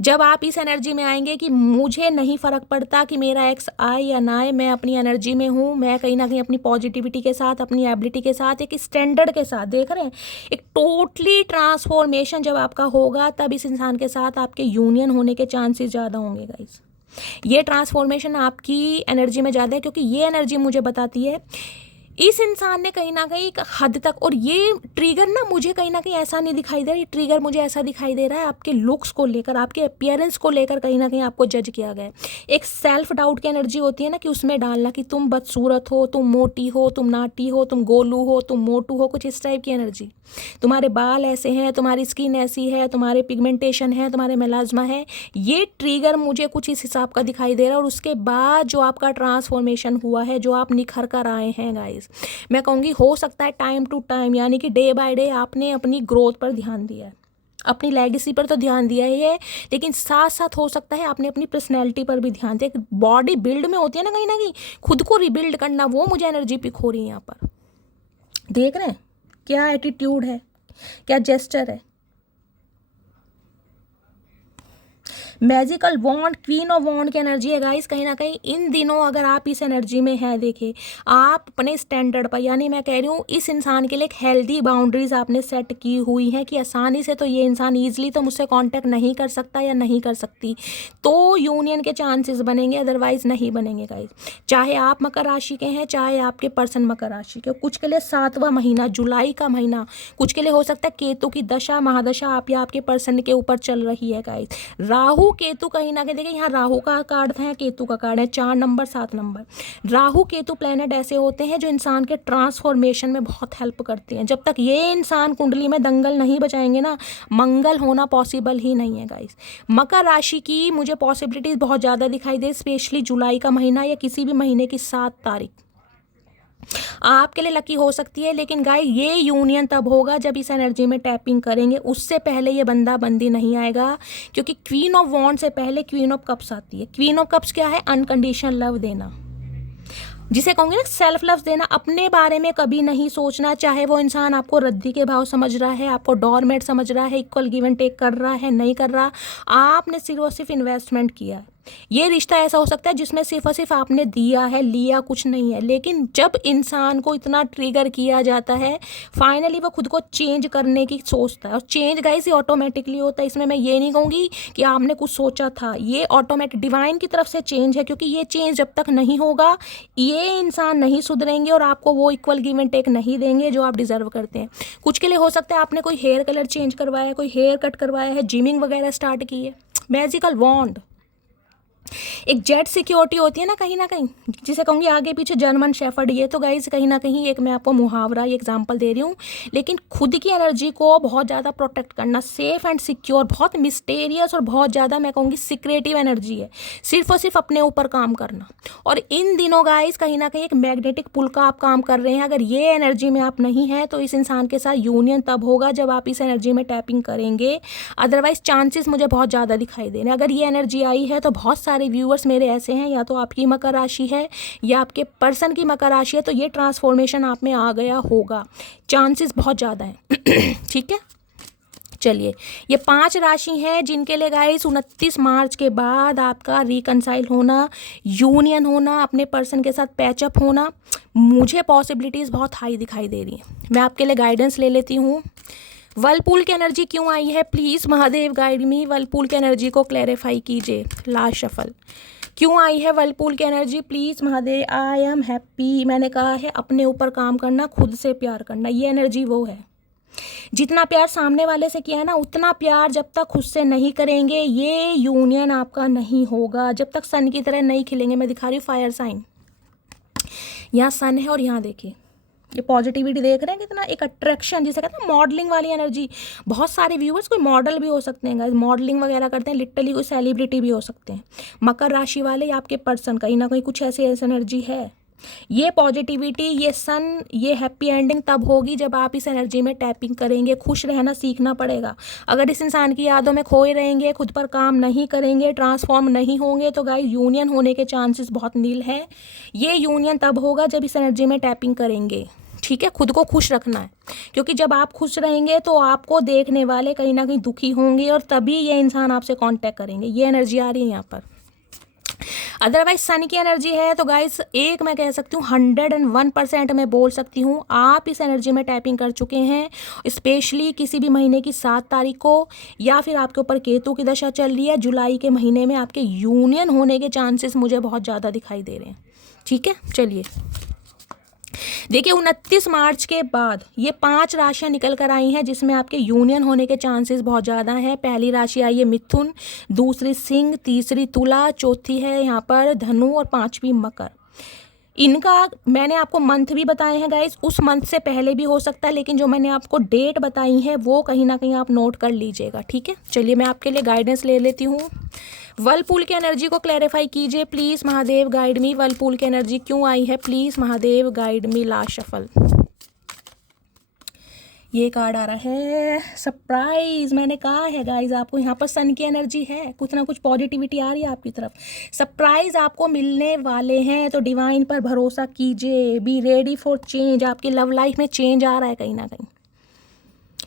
जब आप इस एनर्जी में आएंगे कि मुझे नहीं फ़र्क पड़ता कि मेरा एक्स आए या ना आए, मैं अपनी एनर्जी में हूँ, मैं कहीं ना कहीं अपनी पॉजिटिविटी के साथ, अपनी एबिलिटी के साथ, एक स्टैंडर्ड के साथ, देख रहे हैं, एक टोटली ट्रांसफॉर्मेशन जब आपका होगा, तब इस इंसान के साथ आपके यूनियन होने के चांसेस ज़्यादा होंगे गाइस। ये ट्रांसफॉर्मेशन आपकी एनर्जी में ज़्यादा है, क्योंकि ये एनर्जी मुझे बताती है इस इंसान ने कहीं ना कहीं एक हद तक, और ये ट्रिगर ना मुझे कहीं ना कहीं ऐसा नहीं दिखाई दे रहा, ये ट्रिगर मुझे ऐसा दिखाई दे रहा है आपके लुक्स को लेकर, आपके अपीयरेंस को लेकर कहीं ना कहीं आपको जज किया गया है। एक सेल्फ डाउट की एनर्जी होती है ना, कि उसमें डालना कि तुम बदसूरत हो, तुम मोटी हो, तुम नाटी हो, तुम गोलू हो, तुम मोटू हो, कुछ इस टाइप की एनर्जी। तुम्हारे बाल ऐसे हैं, तुम्हारी स्किन ऐसी है, तुम्हारे पिगमेंटेशन है, तुम्हारे मेलाज्मा है, ये ट्रिगर मुझे कुछ इस हिसाब का दिखाई दे रहा है। और उसके बाद जो आपका ट्रांसफॉर्मेशन हुआ है, जो आप निखर कर आए हैं गाइस, मैं कहूँगी हो सकता है टाइम टू टाइम, यानी कि डे बाय डे आपने अपनी ग्रोथ पर ध्यान दिया है, अपनी लेगेसी पर तो ध्यान दिया ही है, लेकिन साथ साथ हो सकता है आपने अपनी पर्सनैलिटी पर भी ध्यान दिया। बॉडी बिल्ड में होती है ना कहीं खुद को रिबिल्ड करना, वो मुझे एनर्जी पिक हो रही है यहाँ पर। देख रहे हैं क्या एटीट्यूड है, क्या जेस्चर है। मैजिकल वॉन्ड, क्वीन ऑफ वॉन्ड की एनर्जी है गाइस। कहीं ना कहीं इन दिनों अगर आप इस एनर्जी में हैं, देखिए आप अपने स्टैंडर्ड पर, यानी मैं कह रही हूँ इस इंसान के लिए एक हेल्दी बाउंड्रीज आपने सेट की हुई हैं, कि आसानी से तो ये इंसान ईजिली तो मुझसे कांटेक्ट नहीं कर सकता या नहीं कर सकती, तो यूनियन के चांसेस बनेंगे, अदरवाइज नहीं बनेंगे गाइस। चाहे आप मकर राशि के हैं, चाहे आपके पर्सन मकर राशि के, कुछ के लिए 7वां महीना, जुलाई का महीना, कुछ के लिए हो सकता है केतु की दशा महादशा आप या आपके पर्सन के ऊपर चल रही है गाइस। राहु केतु कहीं ना कहीं, देखिए यहाँ राहु का कार्ड है, केतु का कार्ड है, 4 number 7 number. Rahu Ketu planet ऐसे होते हैं जो इंसान के ट्रांसफॉर्मेशन में बहुत हेल्प करते हैं। जब तक ये इंसान कुंडली में दंगल नहीं बचाएंगे ना, मंगल होना पॉसिबल ही नहीं है गाइस। मकर राशि की मुझे पॉसिबिलिटीज बहुत ज़्यादा दिखाई दे, स्पेशली जुलाई का महीना या किसी भी महीने की 7 तारीख आपके लिए लकी हो सकती है। लेकिन गाइस ये यूनियन तब होगा जब इस एनर्जी में टैपिंग करेंगे, उससे पहले ये बंदा बंदी नहीं आएगा, क्योंकि क्वीन ऑफ वॉन्ड से पहले क्वीन ऑफ कप्स आती है। क्वीन ऑफ कप्स क्या है? अनकंडीशनल लव देना, जिसे कहूँगी ना सेल्फ लव देना, अपने बारे में कभी नहीं सोचना, चाहे वो इंसान आपको रद्दी के भाव समझ रहा है, आपको डोरमेट समझ रहा है, इक्वल गिव एंड टेक कर रहा है, नहीं कर रहा, आपने सिर्फ और सिर्फ इन्वेस्टमेंट किया। ये रिश्ता ऐसा हो सकता है जिसमें सिर्फ और सिर्फ आपने दिया है, लिया कुछ नहीं है। लेकिन जब इंसान को इतना ट्रिगर किया जाता है, फाइनली वो खुद को चेंज करने की सोचता है। और चेंज गाइस ये ऑटोमेटिकली होता है, इसमें मैं ये नहीं कहूँगी कि आपने कुछ सोचा था, ये ऑटोमेटिक डिवाइन की तरफ से चेंज है। क्योंकि ये चेंज जब तक नहीं होगा, ये इंसान नहीं सुधरेंगे और आपको वो इक्वल गिव एंड टेक नहीं देंगे जो आप डिजर्व करते हैं। कुछ के लिए हो सकता है आपने कोई हेयर कलर चेंज करवाया है, कोई हेयर कट करवाया है, जिमिंग वगैरह स्टार्ट की है। मैजिकल वॉन्ड एक जेट सिक्योरिटी होती है ना कहीं, जिसे कहूँगी आगे पीछे जर्मन शेफर्ड। ये तो गाइस कहीं ना कहीं एक मैं आपको मुहावरा ये एग्जांपल दे रही हूँ, लेकिन खुद की एनर्जी को बहुत ज़्यादा प्रोटेक्ट करना, सेफ एंड सिक्योर, बहुत मिस्टेरियस और बहुत ज़्यादा मैं कहूँगी सीक्रेटिव एनर्जी है, सिर्फ और सिर्फ अपने ऊपर काम करना। और इन दिनों गाइस कहीं ना कहीं एक मैग्नेटिक पुल का आप काम कर रहे हैं। अगर ये एनर्जी में आप नहीं हैं तो इस इंसान के साथ यूनियन तब होगा जब आप इस एनर्जी में टैपिंग करेंगे, अदरवाइज चांसेस मुझे बहुत ज़्यादा दिखाई दे रहे हैं। अगर ये एनर्जी आई है तो बहुत सारे व्यूअर्स मेरे ऐसे हैं, या तो आपकी मकर राशि है या आपके पर्सन की मकर राशि है, तो ये ट्रांसफॉर्मेशन आप में आ गया होगा, चांसेस बहुत ज़्यादा हैं। ठीक है, चलिए ये 5 राशि हैं जिनके लिए गाइस 29 मार्च के बाद आपका रिकनसाइल होना, यूनियन होना, अपने पर्सन के साथ पैचअप होना, मुझे पॉसिबिलिटीज़ बहुत हाई दिखाई दे रही हैं। मैं आपके लिए गाइडेंस ले लेती हूँ। वर्लपूल की एनर्जी क्यों आई है? Please Mahadev guide me, Whirlpool की एनर्जी को क्लैरिफाई कीजिए। लास्ट शफल क्यों आई है वर्लपूल की energy? Please Mahadev. I am happy, मैंने कहा है अपने ऊपर काम करना, खुद से प्यार करना, ये एनर्जी वो है। जितना प्यार सामने वाले से किया है ना, उतना प्यार जब तक खुद से नहीं करेंगे, ये यूनियन आपका नहीं होगा। जब तक सन की तरह नहीं खिलेंगे, मैं दिखा रही हूँ फायर साइन, यहाँ सन है और यहाँ देखिए ये पॉजिटिविटी देख रहे हैं कितना, एक अट्रैक्शन जिसे कहते हैं मॉडलिंग वाली एनर्जी। बहुत सारे व्यूअर्स कोई मॉडल भी हो सकते हैं गाइस, मॉडलिंग वगैरह करते हैं, लिटरली कोई सेलिब्रिटी भी हो सकते हैं। मकर राशि वाले या आपके पर्सन कहीं ना कहीं कुछ ऐसी एनर्जी है। ये पॉजिटिविटी, ये सन, ये हैप्पी एंडिंग तब होगी जब आप इस एनर्जी में टैपिंग करेंगे। खुश रहना सीखना पड़ेगा। अगर इस इंसान की यादों में खोए रहेंगे, खुद पर काम नहीं करेंगे, ट्रांसफॉर्म नहीं होंगे, तो गाइस यूनियन होने के चांसेस बहुत नील हैं। ये यूनियन तब होगा जब इस एनर्जी में टैपिंग करेंगे। ठीक है, खुद को खुश रखना है, क्योंकि जब आप खुश रहेंगे तो आपको देखने वाले कहीं ना कहीं दुखी होंगे और तभी ये इंसान आपसे कांटेक्ट करेंगे। ये एनर्जी आ रही है यहाँ पर। अदरवाइज सन की एनर्जी है तो गाइस एक मैं कह सकती हूँ 101% मैं बोल सकती हूँ आप इस एनर्जी में टैपिंग कर चुके हैं, स्पेशली किसी भी महीने की 7 तारीख को, या फिर आपके ऊपर केतु की दशा चल रही है, जुलाई के महीने में आपके यूनियन होने के चांसेस मुझे बहुत ज़्यादा दिखाई दे रहे हैं। ठीक है, चलिए देखिए 29 मार्च के बाद ये 5 राशियां निकल कर आई हैं जिसमें आपके यूनियन होने के चांसेस बहुत ज़्यादा हैं। पहली राशि आई है मिथुन, दूसरी सिंह, तीसरी तुला, चौथी है यहाँ पर धनु और पांचवी मकर। इनका मैंने आपको मंथ भी बताए हैं गाइस, उस मंथ से पहले भी हो सकता है, लेकिन जो मैंने आपको डेट बताई है वो कहीं ना कहीं आप नोट कर लीजिएगा, ठीक है। चलिए मैं आपके लिए गाइडेंस ले लेती हूँ। वर्लपूल की एनर्जी को क्लैरिफाई कीजिए please Mahadev, guide me. Whirlpool की एनर्जी क्यों आई है please Mahadev, guide me. Last shuffle. ये कार्ड आ रहा है सरप्राइज। मैंने कहा है गाइज आपको, यहाँ पर सन की एनर्जी है, कुछ ना कुछ पॉजिटिविटी आ रही है आपकी तरफ, सरप्राइज आपको मिलने वाले हैं। तो डिवाइन पर भरोसा कीजिए, बी रेडी फॉर चेंज। आपकी लव लाइफ में चेंज आ रहा है कहीं ना कहीं।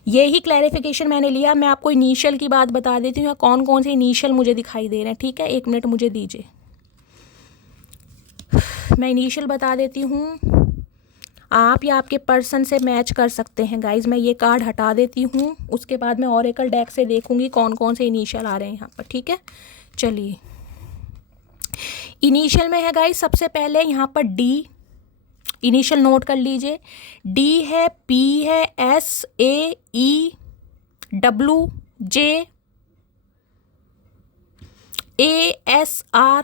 यही क्लैरिफिकेशन मैंने लिया। मैं आपको इनिशियल की बात बता देती हूँ, कौन कौन से इनिशियल मुझे दिखाई दे रहे हैं, ठीक है। 1 मिनट मुझे दीजिए, मैं इनिशियल बता देती हूँ। आप या आपके पर्सन से मैच कर सकते हैं गाइज। मैं ये कार्ड हटा देती हूँ, उसके बाद मैं ऑरेकल डेक से देखूंगी कौन कौन से इनिशियल आ रहे हैं यहाँ पर, ठीक है। चलिए इनिशियल में है गाइज सबसे पहले यहाँ पर डी। इनिशियल नोट कर लीजिए, डी है, पी है, S, A, E, W, J, A, S, R,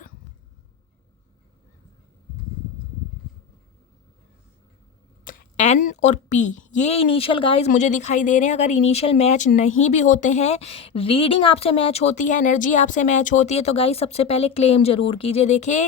N और पी। ये इनिशियल गाइज मुझे दिखाई दे रहे हैं। अगर इनिशियल मैच नहीं भी होते हैं, रीडिंग आपसे मैच होती है, एनर्जी आपसे मैच होती है, तो गाइज सबसे पहले क्लेम जरूर कीजिए। देखिए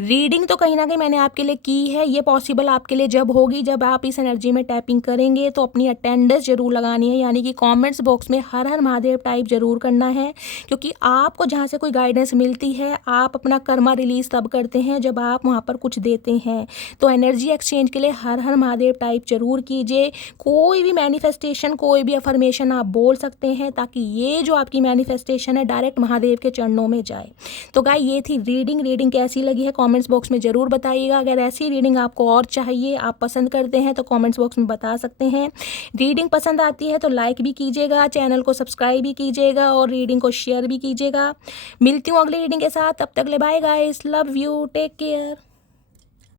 रीडिंग तो कहीं ना कहीं मैंने आपके लिए की है, ये पॉसिबल आपके लिए जब होगी जब आप इस एनर्जी में टैपिंग करेंगे। तो अपनी अटेंडेंस जरूर लगानी है, यानी कि कॉमेंट्स बॉक्स में हर हर महादेव टाइप जरूर करना है, क्योंकि आपको जहाँ से कोई गाइडेंस मिलती है, आप अपना कर्मा रिलीज तब करते हैं जब आप वहाँ पर कुछ देते हैं। तो एनर्जी एक्सचेंज के लिए हर हर महादेव टाइप जरूर कीजिए। कोई भी मैनिफेस्टेशन, कोई भी अफर्मेशन आप बोल सकते हैं, ताकि ये जो आपकी मैनिफेस्टेशन है डायरेक्ट महादेव के चरणों में जाए। तो गाइस ये थी रीडिंग कैसी लगी है कमेंट्स बॉक्स में ज़रूर बताइएगा। अगर ऐसी रीडिंग आपको और चाहिए, आप पसंद करते हैं, तो कमेंट्स बॉक्स में बता सकते हैं। रीडिंग पसंद आती है तो लाइक भी कीजिएगा, चैनल को सब्सक्राइब भी कीजिएगा और रीडिंग को शेयर भी कीजिएगा। मिलती हूँ अगली रीडिंग के साथ, तब तक ले bye guys, love you, take care.